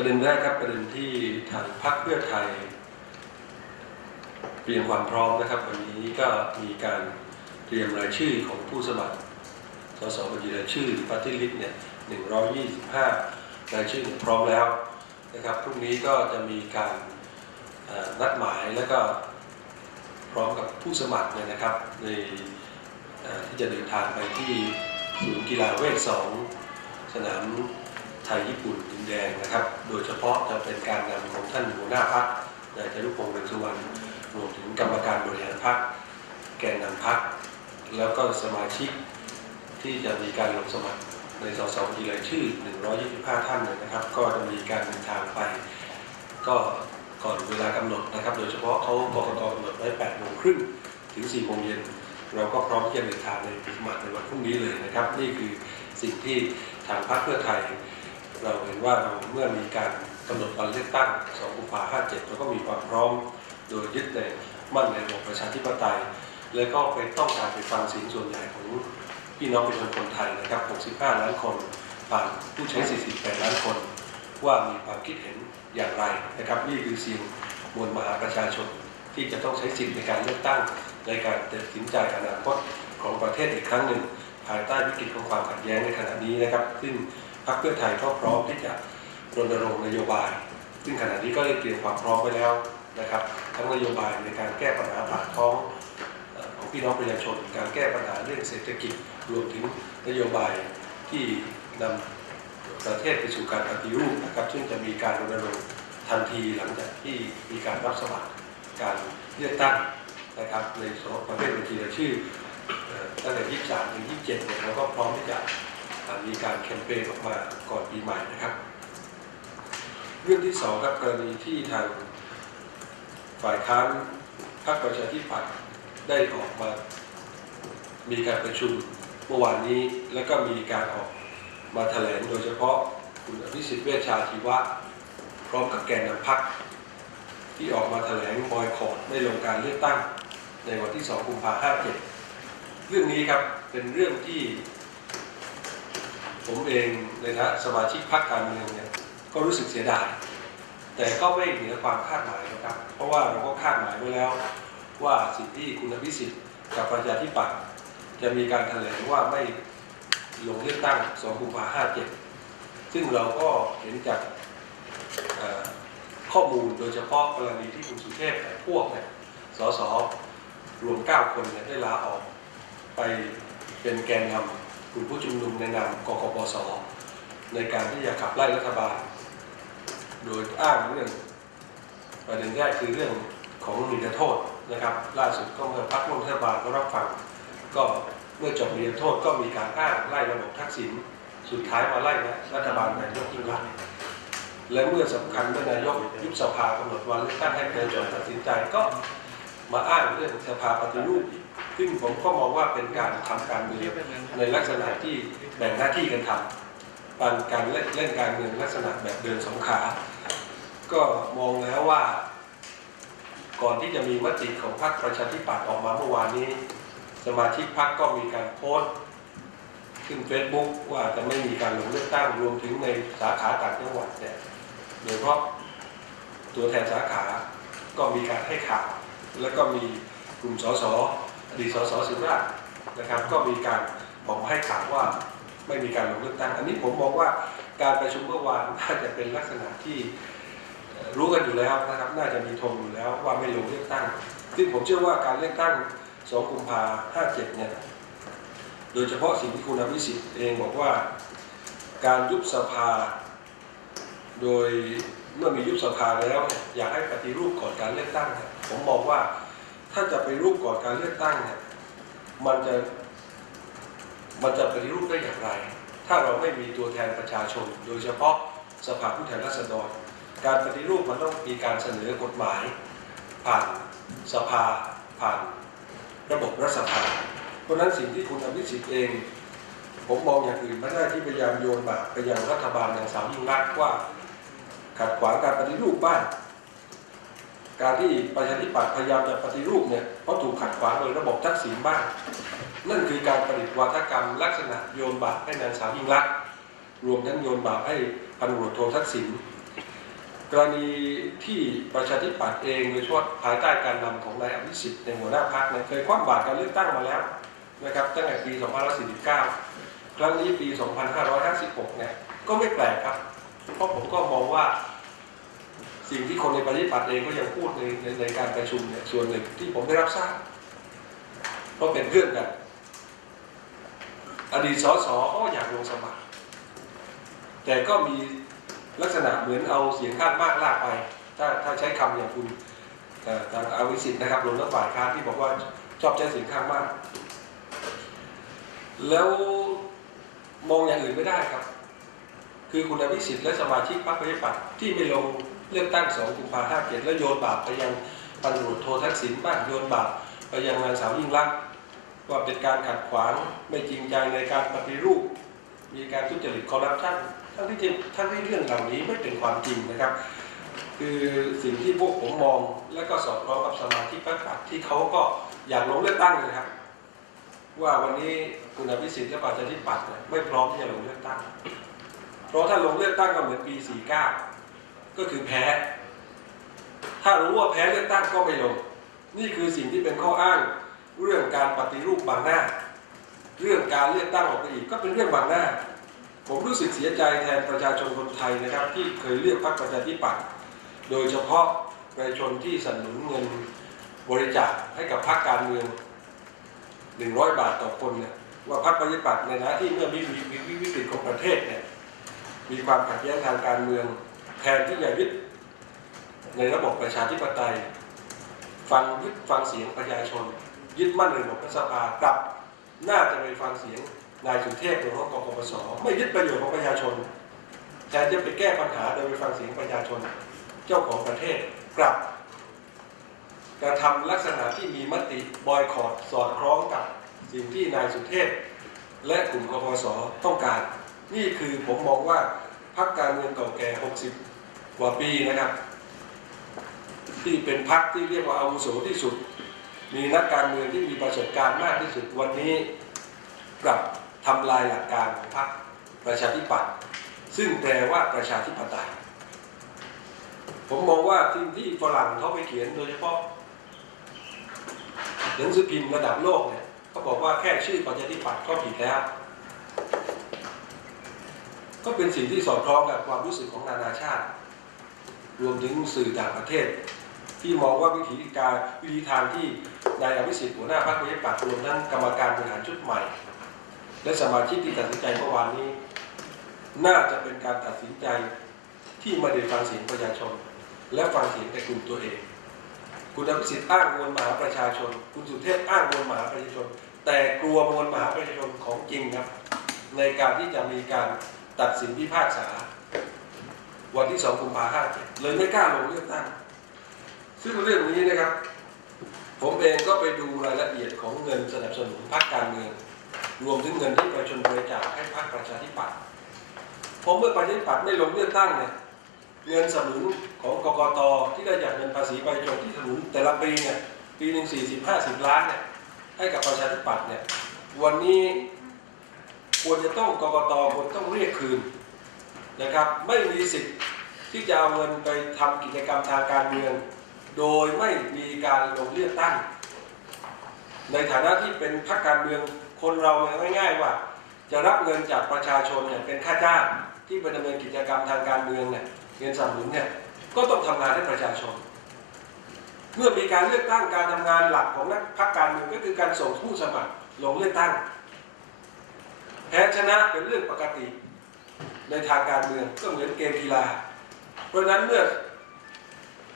ประเด็นแรกครับประเด็นที่ทางพรรคเพื่อไทยเตรียมความพร้อมนะครับ วันนี้ก็มีการเตรียมรายชื่อของผู้สมัครสสบัญชีรายชื่อปฏิริษเนี่ย 125 รายชื่อพร้อมแล้วนะครับพรุ่งนี้ก็จะมีการนัดหมายแล้วก็พร้อมกับผู้สมัครเนี่ยนะครับ ในที่จะเดินทางไปที่ศูนย์กีฬาเวทสองสนาม ไทยญี่ปุ่นดินแดงนะครับ โดยเฉพาะจะเป็นการนำของท่านหัวหน้าพรรคนายจารุพงษ์เรืองสุวรรณรวมถึงกรรมการบริหารพรรคแกนนำพรรคแล้วก็สมาชิกที่จะมีการลงสมัครในสสบัญชีรายชื่อ 125 ท่านเนี่ยนะครับ ก็จะมีการเดินทางไป ก็ก่อนเวลากำหนดนะครับ โดยเฉพาะเขากกตกำหนดไว้8โมงครึ่งถึง4โมงเย็นเราก็พร้อมที่จะเดินทางในสมัครในวันพรุ่งนี้เลยนะครับ นี่คือสิ่งที่ทางพรรคเพื่อไทย เราเห็นว่าเราเมื่อมีการกำหนดวันเลือกตั้ง2กุมภาพันธ์57เราก็มีความพร้อมโดยยึดในมั่นในระบบประชาธิปไตย และก็ไปต้องการไปฟังเสียงส่วนใหญ่ของพี่น้องประชาชนคนไทยนะครับ 65 ล้านคนผ่านผู้ใช้สิทธิ์48 ล้านคน ว่ามีความคิดเห็นอย่างไรนะครับนี่คือเสียงมวลมหาประชาชนที่จะต้องใช้สิทธิ์ในการเลือกตั้งในการตัดสินใจอนาคตของประเทศอีกครั้งหนึ่ง ภายใต้วิกฤตของความขัดแย้งในขณะนี้นะครับ ซึ่ง พรรคเพื่อไทยก็พร้อมที่จะรณรงค์นโยบาย ซึ่งขณะนี้ก็ได้เตรียมความพร้อมไว้แล้วนะครับ ทั้งนโยบายในการแก้ปัญหาปากท้องของพี่น้องประชาชน การแก้ปัญหาเรื่องเศรษฐกิจรวมถึงนโยบายที่นำประเทศไปสู่การปฏิรูปนะครับ ซึ่งจะมีการรณรงค์ทันทีหลังจากที่มีการรับสมัครการเลือกตั้งนะครับในสองประเภทบัญชีรายชื่อตั้งแต่ 23 ถึง 27เนี่ยเราก็พร้อมที่จะ มีการแคมเปญออกมาก่อนปีใหม่นะครับ เรื่องที่สองครับกรณีที่ทางฝ่ายค้านพรรคประชาธิปัตย์ได้ออกมา มีการประชุมเมื่อวานนี้แล้วก็มีการออกมาแถลงโดยเฉพาะคุณอภิสิทธิ์เวชชาชีวะ พร้อมกับแกนนำพรรคที่ออกมาแถลงบอยคอรดไม่ลงการเลือกตั้ง ในวันที่ 2 กุมภาพันธ์ 57 เรื่องนี้ครับเป็นเรื่องที่ ผมเองในฐานะสมาชิกพรรคการเมืองเนี่ยก็รู้สึกเสียดาย แต่ก็ไม่เหนือความคาดหมายนะครับ เพราะว่าเราก็คาดหมายไว้แล้วว่าสิ่งที่คุณอภิสิทธิ์กับประชาธิปัตย์จะมีการแถลงว่าไม่ลงเลือกตั้ง 2 กุมภาพันธ์57 ซึ่งเราก็เห็นจากข้อมูลโดยเฉพาะกรณีที่คุณสุเทพและพวกเนี่ยสสรวม 9 คนเนี่ยได้ลาออกไปเป็นแกนนำ กลุ่มผู้ชุมนุมในนามกกปสในการที่จะขับไล่รัฐบาล โดยอ้างเรื่องประเด็นแรกคือเรื่องของนิรโทษนะครับ ล่าสุดก็เมื่อพักร่วมรัฐบาลก็รับฟัง ก็เมื่อจบนิรโทษก็มีการอ้างไล่ระบบทักษิณสุดท้ายมาไล่รัฐบาลนายกยิ่งรักและเมื่อสำคัญเมื่อนายกยุบสภากำหนดวันเลือกตั้งให้ประชาชนตัดสินใจก็มาอ้างเรื่องสภาปฏิรูป ซึ่งผมก็มองว่าเป็นการทำการเมืองในลักษณะที่แบ่งหน้าที่กันทำการการเล่นการเมืองลักษณะแบบเดินสองขา ก็มองแล้วว่า ก่อนที่จะมีมติของพรรคประชาธิปัตย์ออกมาเมื่อวานนี้ สมาชิกพรรคก็มีการโพสต์ขึ้นเฟซบุ๊กว่าจะไม่มีการลงเลือกตั้งรวมถึงในสาขาต่างจังหวัดเนี่ยโดยเฉพาะตัวแทนสาขาก็มีการให้ข่าว แล้วก็มีกลุ่มสส ดีตสสสิราชนะครับก็มีการบอกให้ข่าวว่าไม่มีการลงเลือกตั้ง อันนี้ผมมองว่าการประชุมเมื่อวานน่าจะเป็นลักษณะที่รู้กันอยู่แล้วนะครับน่าจะมีธงอยู่แล้วว่าไม่ลงเลือกตั้ง ซึ่งผมเชื่อว่าการเลือกตั้ง 2 กุมภาพันธ์57 เนี่ย โดยเฉพาะสิ่งที่คุณอภิสิทธิ์เองบอกว่าการยุบสภา โดยเมื่อมียุบสภาแล้วเนี่ยอยากให้ปฏิรูปก่อนการเลือกตั้ง ผมมองว่า ถ้าจะไปรูปก่อนการเลือกตั้งเนี่ยมันจะมันจะไปรูปได้อย่างไร ถ้าเราไม่มีตัวแทนประชาชน โดยเฉพาะสภาผู้แทนราษฎร การปฏิรูปมันต้องมีการเสนอกฎหมาย ผ่านสภา ผ่านระบบรัฐสภา เพราะนั้นสิ่งที่คุณอภิสิทธิ์เอง ผมมองอย่างอื่นไม่ได้ที่พยายามโยนบาปไปยังรัฐบาลอย่างสามยิ่งรักว่า ขัดขวางการปฏิรูปบ้าง การที่ประชาธิปัตย์พยายามจะปฏิรูปเนี่ยเพราะถูกขัดขวางโดยระบบทักษิณบ้าง นั่นคือการประดิษฐ์วาทกรรม ลักษณะโยนบาปให้นางสาวยิ่งรักษณ์รวมทั้งโยนบาปให้พันตำรวจโททักษิณกรณีที่ประชาธิปัตย์เองโดยเฉพาะภายใต้การนำของนายอภิสิทธิ์ในหัวหน้าพรรคเนี่ยเคยคว่ำบาตรการเลือกตั้งมาแล้วนะครับตั้งแต่ปี 2549 ครั้งนี้ปี 2556 เนี่ยก็ไม่แปลกครับ เพราะผมก็มองว่า สิ่งที่คนในประชาธิปัตย์เองก็ยังพูดในในในการประชุมเนี่ยส่วนหนึ่งที่ผมได้รับทราบเพราะเป็นเพื่อนกัน อดีตสสเขาก็อยากลงสมัคร แต่ก็มีลักษณะเหมือนเอาเสียงข้างมากลากไป ถ้าถ้าใช้คำอย่างคุณทางอวิสิทธิ์นะครับรวมทั้งฝ่ายค้านที่บอกว่าชอบใช้เสียงข้างมาก แล้วมองอย่างอื่นไม่ได้ครับ คือคุณอภิสิทธิ์และสมาชิกพรรคประชาธิปัตย์ที่ไม่ลง เลือกตั้ง2กุมภาพันธ์57แล้วโยนบาปไปยังพันตำรวจโททักษิณบ้างโยนบาปไปยังนางสาวยิ่งลักษณ์ว่าเป็นการขัดขวางไม่จริงใจในการปฏิรูป มีการทุจริตคอร์รัปชันทั้งที่จริงทั้งที่เรื่องเหล่านี้ไม่เป็นความจริงนะครับ คือสิ่งที่พวกผมมองและก็สอดคล้องกับสมาชิกพรรคประชาธิปัตย์ที่เขาก็อยากลงเลือกตั้งเลยครับ ว่าวันนี้คุณอภิสิทธิ์และประชาธิปัตย์ไม่พร้อมที่จะลงเลือกตั้ง เพราะถ้าลงเลือกตั้งก็เหมือนปี 49 ก็คือแพ้ ถ้ารู้ว่าแพ้เลือกตั้งก็ไม่ลง นี่คือสิ่งที่เป็นข้ออ้างเรื่องการปฏิรูปบางหน้า เรื่องการเลือกตั้งออกไปอีกก็เป็นเรื่องบางหน้า ผมรู้สึกเสียใจแทนประชาชนคนไทยนะครับ ที่เคยเลือกพรรคประชาธิปัตย์โดยเฉพาะประชาชนที่สนับสนุนเงินบริจาคให้กับพรรคการเมือง 100 บาทต่อคนเนี่ยว่าพรรคประชาธิปัตย์ในฐานะที่เมื่อมีวิกฤตของประเทศเนี่ยมีความขัดแย้งทางการเมือง แทนที่จะยึดในระบบประชาธิปไตย ฟังยึดฟังเสียงประชาชน ยึดมั่นในระบบรัฐสภากลับ น่าจะไปฟังเสียงนายสุเทพหรือว่ากกปสไม่ยึดประโยชน์ของประชาชนแทนจะไปแก้ปัญหาโดยไปฟังเสียงประชาชนเจ้าของประเทศกลับกระทำลักษณะที่มีมติบอยคอรดสอดคล้องกับสิ่งที่นายสุเทพ และกลุ่มกปสต้องการ นี่คือผมมองว่าพรรคการเมืองเก่าแก่ 60 กว่าปีนะครับ ที่เป็นพรรคที่เรียกว่าอาวุโสที่สุด มีนักการเมืองที่มีประสบการณ์มากที่สุดวันนี้กลับทำลายหลักการของพรรคประชาธิปัตย์ซึ่งแปลว่าประชาธิปไตยผมมองว่าที่ที่ฝรั่งเขาไปเขียนโดยเฉพาะหนังสือพิมพ์ระดับโลกเนี่ยเขาบอกว่าแค่ชื่อประชาธิปัตย์ก็ผิดแล้ว ก็เป็นสิ่งที่สอดคล้องกับความรู้สึกของนานาชาติ รวมถึงสื่อต่างประเทศ ที่มองว่าวิธีการวิธีทางที่นายอภิสิทธิ์หัวหน้าพรรคประชาธิปัตย์รวมทั้งกรรมการบริหารชุดใหม่ และสมาชิกที่ตัดสินใจเมื่อวานนี้ น่าจะเป็นการตัดสินใจที่ม่ได้ฟังเสียงประชาชน และฟังเสียงแต่กลุ่มตัวเอง คุณอภิสิทธิ์อ้างมวลมหาประชาชน คุณสุเทพอ้างมวลมหาประชาชน แต่กลัวมวลมหาประชาชนของจริงครับ ในการที่จะมีการตัดสินพิพากษา วันที่2กุมภาพันธ์เลยไม่กล้าลงเลือกตั้งซึ่งเรื่องนี้นะครับ ผมเองก็ไปดูรายละเอียดของเงินสนับสนุนพรรคการเมืองรวมถึงเงินที่ประชาชนบริจาคให้พรรคประชาธิปัตย์ผมเมื่อประชาธิปัตย์ไม่ลงเลือกตั้งเนี่ยเงินสนับสนุนของกกตที่ได้จากเงินภาษีประชาชนที่สนับสนุนแต่ละปีเนี่ยปีหนึ่งสี่สิบห้าสิบล้านเนี่ยให้กับประชาธิปัตย์เนี่ยวันนี้ควรจะต้องกกตควรต้องเรียกคืน นะครับไม่มีสิทธิ์ที่จะเอาเงินไปทำกิจกรรมทางการเมือง โดยไม่มีการลงเลือกตั้ง ในฐานะที่เป็นพรรคการเมืองคนเราเนี่ยง่ายๆว่า จะรับเงินจากประชาชนเนี่ยเป็นค่าจ้างที่ไปดำเนินกิจกรรมทางการเมืองเนี่ยเงินสนับสนุนเนี่ยก็ต้องทำงานให้ประชาชน เมื่อมีการเลือกตั้งการทำงานหลักของนักพรรคการเมืองก็คือการส่งผู้สมัครลงเลือกตั้งแพ้ชนะเป็นเรื่องปกติ ในทางการเมืองก็เหมือนเกมกีฬา เพราะฉะนั้นเมื่อ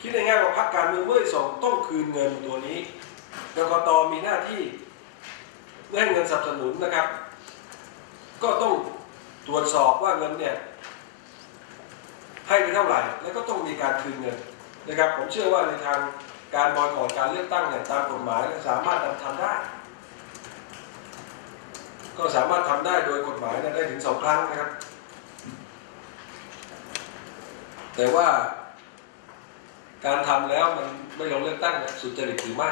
คิดในแง่ว่าพรรคการเมืองเมื่อส่งต้องคืนเงินตัวนี้กกตมีหน้าที่เมื่อให้เงินสนับสนุนนะครับ ก็ต้องตรวจสอบว่าเงินเนี่ยให้ไปเท่าไหร่ แล้วก็ต้องมีการคืนเงินนะครับ ผมเชื่อว่าในทางการบอยคอรการเลือกตั้งเนี่ยตามกฎหมายสามารถทำได้ ก็สามารถทำได้โดยกฎหมายได้ถึงสองครั้งนะครับ แต่ว่าการทำแล้วมันไม่ลงเลือกตั้งสุจริตหรือไม่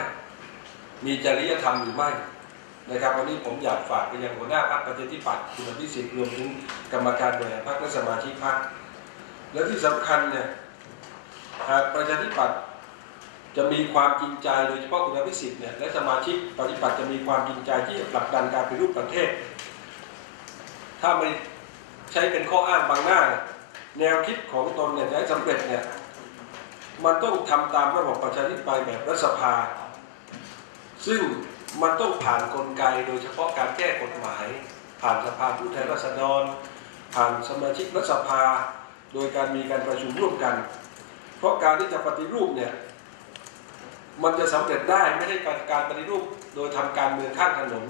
มีจริยธรรมหรือไม่นะครับวันนี้ผมอยากฝากไปยังหัวหน้าพรรคประชาธิปัตย์คุณอภิสิทธิ์รวมถึงกรรมการบริหารพรรคและสมาชิกพรรคและที่สำคัญเนี่ยหากประชาธิปัตย์จะมีความจริงใจโดยเฉพาะคุณอภิสิทธิ์เนี่ยและสมาชิกปฏิปัติจะมีความจริงใจที่จะผลักดันการปฏิรูปประเทศ ถ้าไม่ใช้เป็นข้ออ้างบางหน้าเนี่ย แนวคิดของตนเนี่ยจะให้สำเร็จเนี่ยมันต้องทำตามระบบประชาธิปไตยแบบรัฐสภา ซึ่งมันต้องผ่านกลไกโดยเฉพาะการแก้กฎหมาย ผ่านสภาผู้แทนราษฎร ผ่านสมาชิกรัฐสภา โดยการมีการประชุมร่วมกัน เพราะการที่จะปฏิรูปเนี่ยมันจะสำเร็จได้ไม่ใช่การปฏิรูปโดยทำการเมืองข้างถนน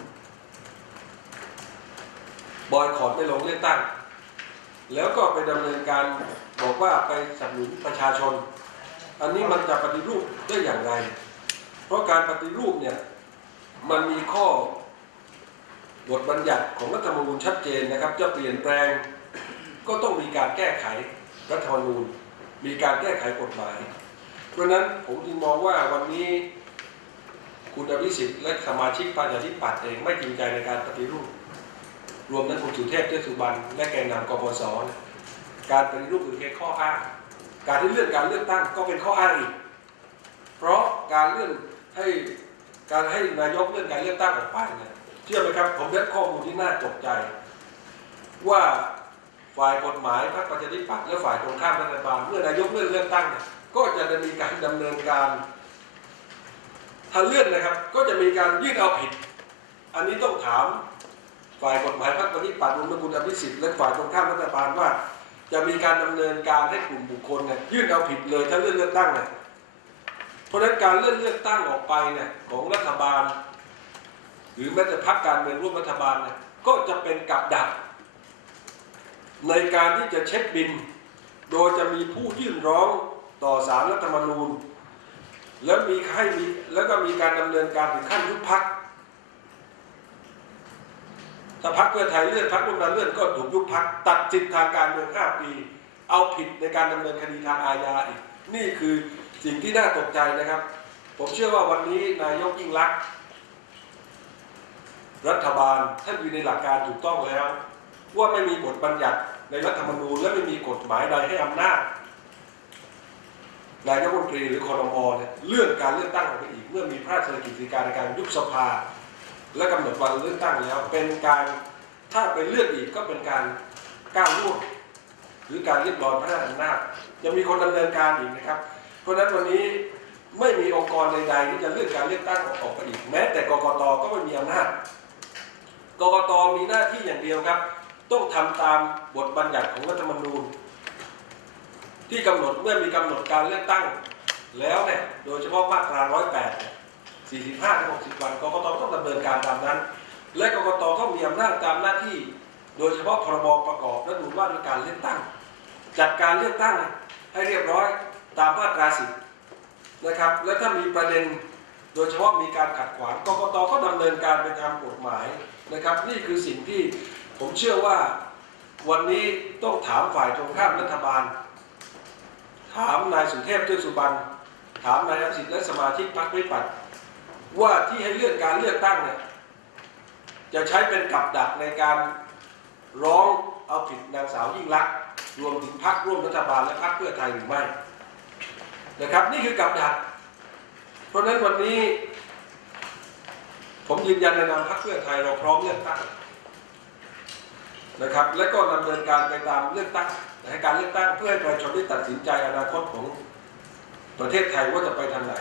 บอยคอรดไม่ลงเลือกตั้ง แล้วก็ไปดำเนินการบอกว่าไปสนับสนุนประชาชน อันนี้มันจะปฏิรูปได้อย่างไร เพราะการปฏิรูปเนี่ยมันมีข้อบทบัญญัติของรัฐธรรมนูญชัดเจนนะครับ จะเปลี่ยนแปลงก็ต้องมีการแก้ไขรัฐธรรมนูญ มีการแก้ไขกฎหมาย เพราะฉะนั้นผมจึงมองว่าวันนี้คุณอภิสิทธิ์และสมาชิกประชาธิปัตย์เองไม่จริงใจในการปฏิรูป รวมทั้งคุณสุเทพเทือกสุบรรณและแกนนำกปสการปฏิรูปคือแค่ข้ออ้าง การที่เลื่อนการเลือกตั้งก็เป็นข้ออ้างอีก เพราะการเลื่อนให้การให้นายกเลื่อนการเลือกตั้งออกไปเนี่ยเชื่อไหมครับผมได้ข้อมูลที่น่าตกใจ ว่าฝ่ายกฎหมายพรรคประชาธิปัตย์และฝ่ายตรงข้ามรัฐบาลเมื่อนายกเลื่อนเลือกตั้งเนี่ยก็จะดำเนินการดำเนินการถ้าเลื่อนนะครับ ก็จะมีการยื่นเอาผิด อันนี้ต้องถาม ฝ่ายกฎหมายพรรคประชาธิปัตย์รวมทั้งคุณอภิสิทธิ์และฝ่ายตรงข้ามรัฐบาลว่า จะมีการดำเนินการให้กลุ่มบุคคลเนี่ยยื่นเอาผิดเลยถ้าเลื่อนเลือกตั้งเนี่ยเพราะฉะนั้นการเลื่อนเลือกตั้งออกไปเนี่ยของรัฐบาล หรือแม้แต่พรรคการเมืองร่วมรัฐบาลเนี่ยก็จะเป็นกับดัก ในการที่จะเช็คบิน โดยจะมีผู้ยื่นร้องต่อสารรัฐธรรมนูญ แล้วมีให้มีแล้วก็มีการดำเนินการถึงขั้นยุบพัก ถ้าพักเพื่อไทยเลื่อนพักร่วมกันเลื่อนก็ถูกยุบพักตัดสิทธิทางการเมือง 5 ปี เอาผิดในการดำเนินคดีทางอาญาอีก นี่คือสิ่งที่น่าตกใจนะครับ ผมเชื่อว่าวันนี้นายกยิ่งรักษณ์รัฐบาลท่านอยู่ในหลักการถูกต้องแล้ว ว่าไม่มีบทบัญญัติในรัฐธรรมนูญและไม่มีกฎหมายใดให้อำนาจนายกรัฐมนตรีหรือคอรมอเนี่ยเลื่อนการเลือกตั้งออกไปอีก เมื่อมีพระราชกิจการในการยุบสภา และกำหนดวันเลือกตั้งแล้ว เป็นการถ้าไปเลือกอีกก็เป็นการก้าวล่วงหรือการเรีบร้อยพระราชอำนาจจะมีคนดำเนินการอีกนะครับ เพราะฉะนั้นวันนี้ไม่มีองค์กรใดๆที่จะเลือนการเลือกตั้งออกไปอีกแม้ แต่กกตก็ไม่มีอำนาจกกตมีหน้าที่อย่างเดียวครับ ต้องทำตามบทบัญญัติของรัฐธรรมนูญ ที่กำหนดเมื่อมีกำหนดการเลือกตั้งแล้วเนี่ยโดยเฉพาะมาตรา 108 เนี่ย45ถึง60 วันกกตต้องดำเนินการตามนั้น และกกตก็มีอำนาจตามหน้าที่ โดยเฉพาะพรบประกอบและดูญว่าด้วยการเลือกตั้ง จัดการเลือกตั้งให้เรียบร้อยตามมาตราสิบนะครับ และถ้ามีประเด็นโดยเฉพาะมีการขัดขวางกกตก็ดำเนินการไปตามกฎหมายนะครับ นี่คือสิ่งที่ผมเชื่อว่าวันนี้ต้องถามฝ่ายตรงข้ามรัฐบาล ถามนายสุเทพเทือกสุบรรณถามนายอภิสิทธิ์และสมาชิกพรรคประชาธิปัตย์ ว่าที่ให้เลื่อนการเลือกตั้งเนี่ยจะใช้เป็นกับดักในการร้องเอาผิดนางสาวยิ่งลักษณ์รวมถึงพรรคร่วมรัฐบาลและพรรคเพื่อไทยหรือไม่นะครับนี่คือกับดัก เพราะฉะนั้นวันนี้ ผมยืนยันในนามพรรคเพื่อไทยเราพร้อมเลือกตั้งนะครับ และก็ดำเนินการไปตามเลือกตั้งให้การเลือกตั้งเพื่อให้ประชาชนได้ตัดสินใจอนาคตของประเทศไทยว่าจะไปทางไหน